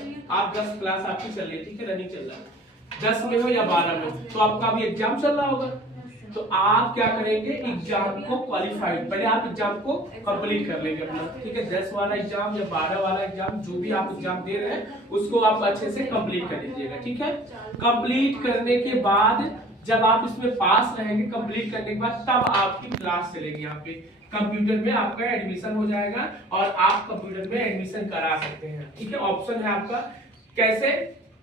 आप 10 क्लास आपकी चल रही है, ठीक है, रनिंग चल रहा है, 10 में हो या 12 में, तो आपका अभी एग्जाम चल रहा होगा। तो आप क्या करेंगे, एग्जाम को क्वालिफाइड, पहले आप एग्जाम को कंप्लीट कर लेंगे अपना, ठीक है, 10 वाला एग्जाम या 12 वाला एग्जाम, जो भी आप एग्जाम दे रहे हैं उसको आप अच्छे से कंप्लीट कर लीजिएगा, ठीक है। कंप्लीट करने के बाद जब आप इसमें पास रहेंगे, कंप्लीट करने के बाद तब आपकी क्लास चलेगी, यहाँ पे कंप्यूटर में आपका एडमिशन हो जाएगा और आप कंप्यूटर में एडमिशन करा सकते हैं, ठीक है। ऑप्शन है आपका कैसे,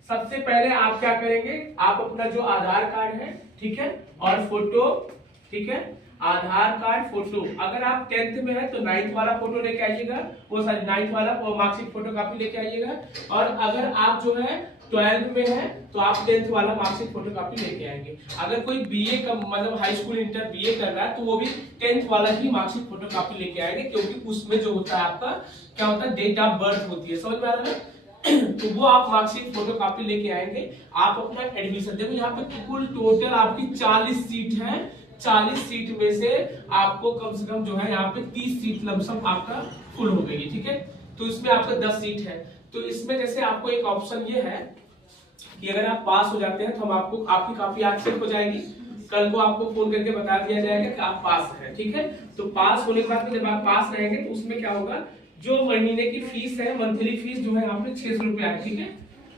सबसे पहले आप क्या करेंगे, आप अपना जो आधार कार्ड है, ठीक है, और फोटो, ठीक है, आधार कार्ड फोटो, अगर आप 10th में है तो 9th वाला फोटो लेके आइएगा, वो सारी 9th वाला मार्कशीट फोटो कॉपी लेके आइएगा, और अगर आप जो है 12th में है तो आप 10th वाला मार्कशीट फोटो कॉपी लेके आएंगे। अगर कोई बीए का मतलब हाई स्कूल इंटर बीए कर रहा है तो वो भी 10th वाला ही मार्कशीट फोटो कॉपी लेके आएंगे, क्योंकि उसमें जो होता है आपका क्या होता है, डेट ऑफ बर्थ होती है, समझ में आ रहा है। तो वो आप मार्कशीट फोटो कॉपी लेके आएंगे, आप अपना एडमिशन, देखो यहाँ पे कुल टोटल आपकी 40 सीट है, 40 सीट में से आपको कम से कम जो है यहाँ पे 30 सीट लमसम आपका फुल हो गई, ठीक है। तो इसमें आपका 10 सीट है, तो इसमें जैसे आपको एक ऑप्शन ये है कि अगर आप पास हो जाते हैं तो हम आपको, आपकी काफी आज चेक हो जाएगी, कल को आपको फोन करके बता दिया जाएगा कि आप पास हैं, ठीक है। तो पास होने के बाद जब आप पास रहेंगे तो उसमें क्या होगा, जो महीने की फीस है, मंथली फीस जो है यहाँ पे 600 रुपया है, ठीक है।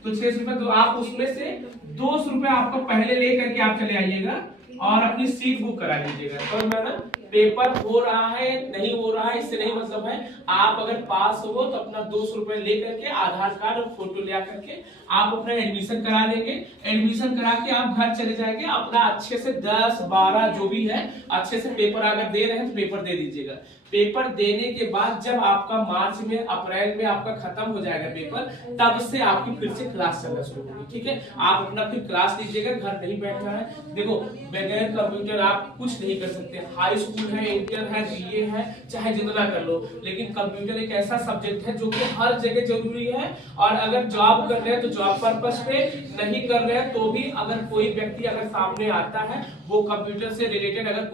तो 600 रुपया, तो आप उसमें से 200 रुपया आपको पहले ले करके आप चले आइएगा और अपनी सीट बुक करा लीजिएगा, तो मैं ना पेपर हो रहा है नहीं हो रहा है इससे नहीं मतलब है, आप अगर पास हो तो अपना 200 रुपए ले करके आधार कार्ड और फोटो ले करके आप अपना एडमिशन करा लेंगे, एडमिशन करा के आप घर चले जाएंगे, अपना अच्छे से 10 12 जो भी है अच्छे से पेपर अगर दे रहे हैं तो पेपर दे दीजिएगा। पेपर देने के बाद जब आपका मार्च में अप्रैल में आपका खत्म हो जाएगा पेपर, तब से आपकी फिर से क्लास चलना शुरू होगी, ठीक है। आप अपना फिर क्लास लीजिएगा, घर नहीं बैठना है। देखो बगैर कंप्यूटर आप कुछ नहीं कर सकते, हाई स्कूल है, इंटर है, बीए है, चाहे जितना कर लो, लेकिन कंप्यूटर एक ऐसा सब्जेक्ट है जो कि हर जगह जरूरी है। और अगर जॉब कर रहे हैं तो जॉब पर्पस पे, नहीं कर रहे हैं तो भी अगर कोई व्यक्ति अगर सामने आता है वो कंप्यूटर से रिलेटेड अगर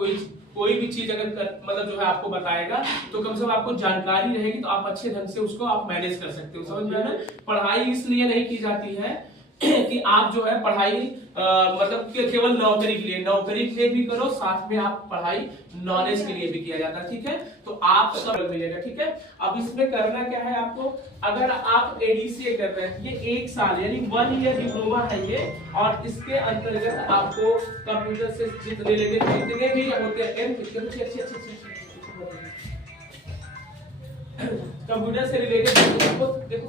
कोई भी चीज अगर मतलब जो है आपको बताएगा तो कम से कम आपको जानकारी रहेगी, तो आप अच्छे ढंग से उसको आप मैनेज कर सकते हो, समझ में है ना। पढ़ाई इसलिए नहीं की जाती है कि आप जो है पढ़ाई मतलब केवल नौकरी के लिए, नौकरी के लिए भी करो, साथ में आप पढ़ाई नॉलेज के लिए भी किया जाता है, ठीक है। तो आप सब मिलेगा, ठीक है। अब इसमें करना क्या है आपको, अगर आप एडीसीए कर रहे हैं, ये 1 साल यानी 1 ईयर डिप्लोमा है ये, और इसके अंतर्गत आपको कंप्यूटर से रिलेटेड जितने भी होते हैं कंप्यूटर से रिलेटेड, देखो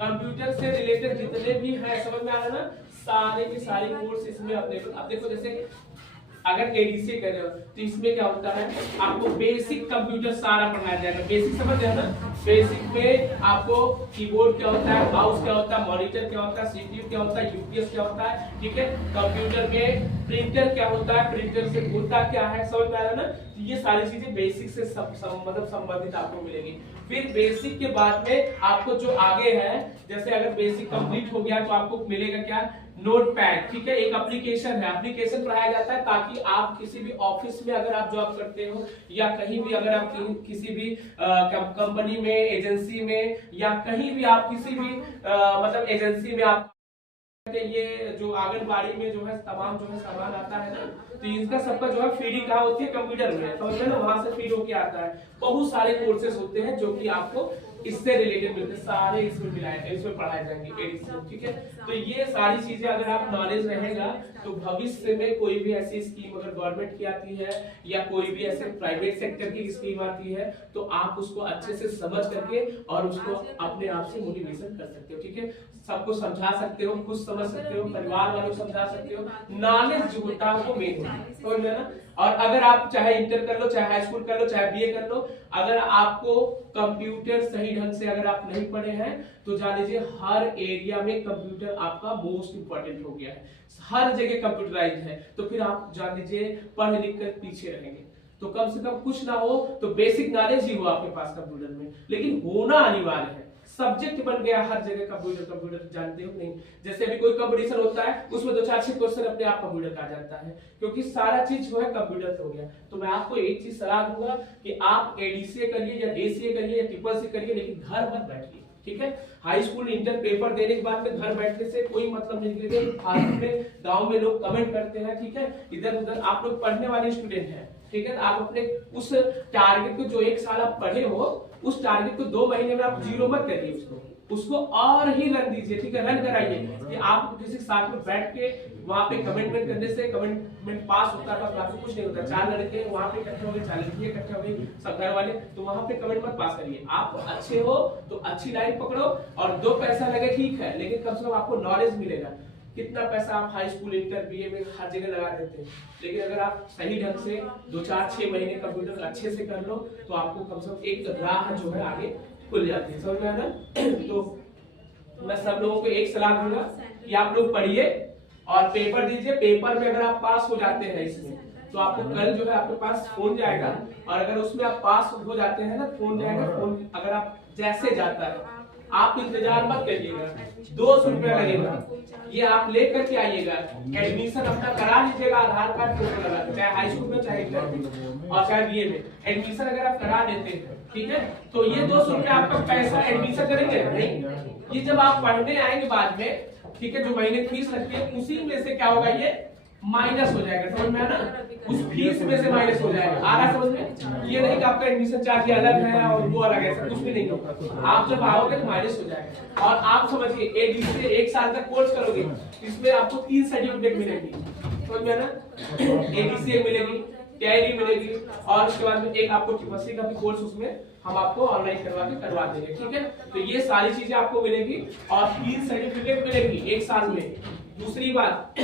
कंप्यूटर से रिलेटेड जितने भी है, समझ में आ रहा है ना, सारे के सारे कोर्स इसमें अवेलेबल। अब देखो जैसे अगर एडीसी कर रहे हो तो इसमें क्या होता है, आपको बेसिक कंप्यूटर सारा पढ़ाया जाएगा, बेसिक समझ रहे हो ना। बेसिक में आपको कीबोर्ड क्या होता है, माउस क्या होता है, मॉनिटर क्या होता है, सीपीयू क्या होता है, यूपीएस क्या होता है, ठीक है। कंप्यूटर में प्रिंटर क्या होता है, प्रिंटर से होता क्या है, समझ में आ रहा है ना। ये सारी चीजें बेसिक से मतलब संबंधित आपको मिलेगी। फिर बेसिक के बाद में आपको जो आगे है, जैसे अगर बेसिक कंप्लीट हो गया तो आपको मिलेगा क्या, नोटपैड, ठीक है। एक एप्लीकेशन है, एप्लीकेशन पढ़ाया जाता है ताकि आप किसी भी ऑफिस में अगर आप जॉब करते हो या कहीं भी अगर आप किसी भी कंपनी में, एजेंसी में, या कहीं भी आप किसी भी मतलब एजेंसी में आप, ये जो आंगनबाड़ी में जो है तमाम जो है सामान आता है ना, तो इनका सबका जो है फीडिंग कहाँ होती है, कंप्यूटर में, समझ ना, वहां से फीड होके आता है। बहुत सारे कोर्सेज होते हैं जो कि आपको इससे रिलेटेड मिलते हैं, सारे इसमें मिलाए इसमें पढ़ाए जाएंगे एडीसी, ठीक है। तो ये सारी चीजें अगर आप नॉलेज रहेगा तो भविष्य में कोई भी ऐसी स्कीम अगर गवर्नमेंट की आती है या कोई भी ऐसे प्राइवेट सेक्टर की स्कीम आती है तो आप उसको अच्छे से समझ करके और उसको अपने आप से मोटिवेशन कर सकते हो, ठीक है। सबको समझा सकते हो, खुद समझ सकते हो, परिवार वालों को समझा सकते हो, नॉलेज जो होता है वो मेन होता है, समझ में ना। और अगर आप चाहे इंटर कर लो, चाहे हाई स्कूल कर लो, चाहे बीए कर लो, अगर आपको कंप्यूटर सही ढंग से अगर आप नहीं पढ़े हैं तो जान लीजिए हर एरिया में कंप्यूटर आपका मोस्ट इंपॉर्टेंट हो गया है, हर जगह कंप्यूटराइज्ड है, तो फिर आप जान लीजिए पढ़ लिख कर पीछे रहेंगे। तो कम से कम कुछ ना हो तो बेसिक नॉलेज ही हो आपके पास कंप्यूटर में, लेकिन होना अनिवार्य है, सब्जेक्ट बन गया हर जगह कंप्यूटर। कंप्यूटर जानते हो नहीं, जैसे अभी कोई कंपटीशन होता है उसमें 2-4 क्वेश्चन अपने आप कंप्यूटर का आ जाता है, क्योंकि सारा चीज जो है कंप्यूटर से हो गया। तो मैं आपको एक चीज सलाह दूंगा कि आप एडीसीए करिए या डीसीए करिए या ट्रिपल सी करिए, लेकिन घर मत बैठिए, ठीक है। हाई स्कूल इंटर पेपर देने के बाद में घर बैठने से कोई मतलब नहीं। फालतू में गांव में लोग कमेंट करते हैं, ठीक है, इधर उधर। आप लोग पढ़ने वाले स्टूडेंट हैं, ठीक है, आप अपने उस टारगेट को जो 1 साल आप पढ़े हो उस टारगेट को 2 महीने में आप जीरो मत करिए, उसको और ही रन दीजिए, ठीक है, रन कराइए। कि आप किसी साथ में बैठ के वहां पे कमेंटमेंट करने से कमेंटमेंट पास होता है, बाकी कुछ नहीं होता। 4 लड़के वहां पे इकट्ठे हो गए, 4 लड़कियां इकट्ठे हो गई, सब घर वाले, तो वहां पे कमेंट मत पास करिए। आप अच्छे हो तो अच्छी लाइन पकड़ो, और 2 पैसा लगे ठीक है, लेकिन कम से कम आपको नॉलेज मिलेगा। कितना पैसा आप हाई स्कूल इंटर बीए में हर जगह लगा देते हैं, लेकिन अगर आप सही ढंग से 2-4-6 महीने कंप्यूटर अच्छे से कर लो तो आपको कम से कम एक राह जो है आगे खुल जाती है। समझ में आना? तो मैं सब लोगों को एक सलाह दूंगा कि आप लोग पढ़िए और पेपर दीजिए। पेपर में अगर आप पास हो जाते हैं इसमें, तो आपको कल जो है आपके पास फोन जाएगा, और अगर उसमें आप पास हो जाते हैं ना, फोन जाएगा। फोन अगर आप जैसे जाता है, आप इंतजार मत करिएगा, 200 रुपया लगेगा, ये आप लेकर के आइएगा। एडमिशन अपना करा लीजिएगा, आधार कार्ड फोटो लगा के, चाहे हाई स्कूल में चाहे इंटर में और चाहे बीए में। एडमिशन अगर आप करा देते हैं, ठीक है, तो ये 200 रुपया आपका पैसा एडमिशन करेंगे नहीं, ये जब आप पढ़ने आएंगे बाद में, ठीक है, जो महीने फीस लगती है उसी में से क्या होगा, ये माइनस हो जाएगा। समझ में आना? उस फीस में से माइनस हो जाएगा। आ रहा समझ में? ये नहीं कि आपका एडमिशन चार्ज अलग है और वो अलग है, ऐसा कुछ भी नहीं होगा। आप जब आओगे तो माइनस हो जाएगा। और आप समझिए एडीसी 1 साल का कोर्स करोगे, इसमें आपको 3 सर्टिफिकेट मिलेगी। समझ में आना? एडीसी मिलेगी, टीआईडी मिलेगी, और उसके बाद में एक आपको ट्रिपल का भी कोर्स उसमें हम आपको ऑनलाइन करवा देंगे, ठीक है। तो ये सारी चीजें आपको मिलेगी और 3 सर्टिफिकेट मिलेगी 1 साल में। दूसरी बात,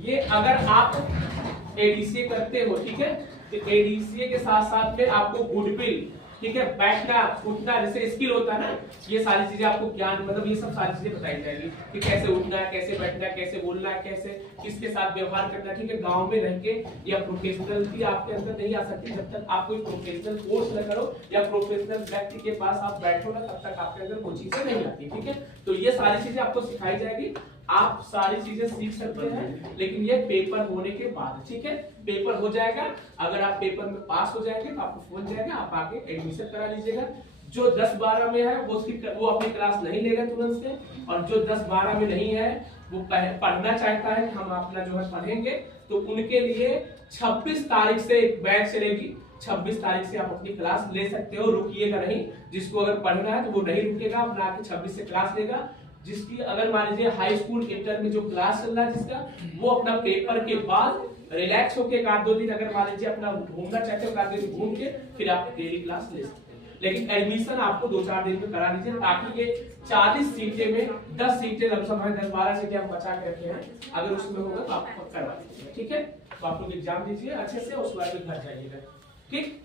ये अगर आप एडीसीए करते हो, ठीक है, तो एडीसीए के साथ साथ में आपको गुडविल, ठीक है, बैठना उठना जैसे स्किल होता है ना, ये सारी चीजें आपको ज्ञान, मतलब ये सब सारी चीजें बताई जाएगी कि कैसे उठना है, कैसे बैठना, कैसे बोलना, कैसे किसके साथ व्यवहार करना, ठीक है। गांव में रह के या प्रोफेशनलिटी आपके अंदर नहीं आ सकती जब तक आप कोई प्रोफेशनल कोर्स न करो या प्रोफेशनल व्यक्ति के पास आप बैठो ना, तब तक आपके अंदर कोई चीजें नहीं आती, ठीक है। तो ये सारी चीजें आपको सिखाई जाएगी, आप सारी चीजें सीख सकते हैं, लेकिन ये पेपर होने के बाद, ठीक है। पेपर हो जाएगा, अगर आप पेपर में पास हो जाएंगे तो आपको फोन जाएगा, आप आके एडमिशन करा लीजिएगा। जो 10-12 में है वो अपनी क्लास नहीं लेगा तुरंत से, और जो 10-12 में नहीं है वो पढ़ना चाहता है हम अपना जो है पढ़ेंगे, तो उनके लिए 26 तारीख से एक बैच चलेगी। 26 तारीख से आप अपनी क्लास ले सकते हो, रुकिएगा नहीं। जिसको अगर पढ़ना है तो वो नहीं रुकेगा, अपना आके 26 से क्लास लेगा। जिसकी अगर मान लीजिए हाई स्कूल इंटर में जो क्लास चल रहा है जिसका, वो अपना पेपर के बाद रिलैक्स होके 1-2 दिन अगर मान लीजिए अपना घूमना चाहते हो, 1 दिन घूम के फिर आप डेली क्लास ले सकते हैं। लेकिन एडमिशन आपको 2-4 दिन में करा लीजिए, ताकि ये 40 सीटें में 10 सीटें लमसम है, 10-12 सीटें हम बचा के रखे हैं, अगर उसमें होगा तो आप करवा लीजिए, ठीक है। तो आप लोग एग्जाम दीजिए अच्छे से, उसके बाद घर जाइएगा, ठीक।